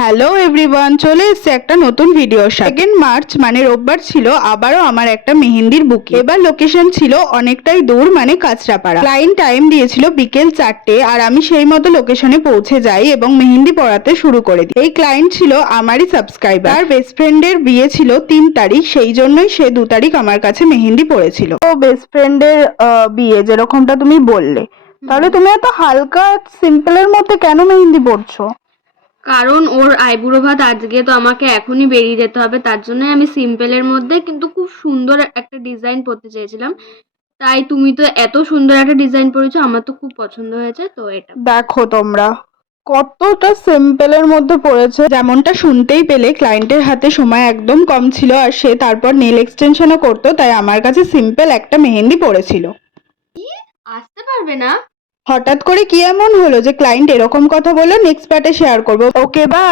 Hello everyone, চলে এসছে একটা নতুন ভিডিও। 2 মার্চ মানে রোববার ছিল আবারও আমার একটা মেহেন্দির বুকিং। এবার লোকেশন ছিল অনেকটাই দূর, মানে কাঁচরাপাড়া। ক্লায়েন্ট টাইম দিয়েছিল বিকেল 4টে, আর আমি সেই মতো লোকেশনে পৌঁছে যাই এবং মেহেন্দি পড়াতে শুরু করে দিই। এই ক্লায়েন্ট ছিল আমারই সাবস্ক্রাইবার। তার বেস্ট ফ্রেন্ডের বিয়ে ছিল 3 তারিখ, সেই জন্যই সে 2 তারিখ আমার কাছে মেহেন্দি পড়েছিল। তো বেস্ট ফ্রেন্ডের বিয়ে যেরকমটা তুমি বললে, তাহলে তুমি এত হালকা সিম্পলের মধ্যে কেন মেহেন্দি পড়ছো? কারণ ওর আইবুড়ো ভাত আজকে, তো আমাকে এখনই বেরিয়ে যেতে হবে, তার জন্য আমি সিম্পলের মধ্যে কিন্তু খুব সুন্দর একটা ডিজাইন পরতে চেয়েছিলাম। তাই তুমি তো এত সুন্দর একটা ডিজাইন পরেছো, আমার তো খুব পছন্দ হয়েছে। তো এটা দেখো তোমরা কতটা সিম্পলের মধ্যে পড়েছে। যেমনটা শুনতেই পেলে, ক্লায়েন্টের হাতে সময় একদম কম ছিল, আর সে তারপর নেল এক্সটেনশনও করতো, তাই আমার কাছে সিম্পল একটা মেহেন্দি পড়েছিল। আসতে পারবে না? হঠাৎ করে কি এমন হলো যে ক্লায়েন্ট এরকম কথা বললো? নেক্সট পার্টে শেয়ার করবো। ওকে, বাই।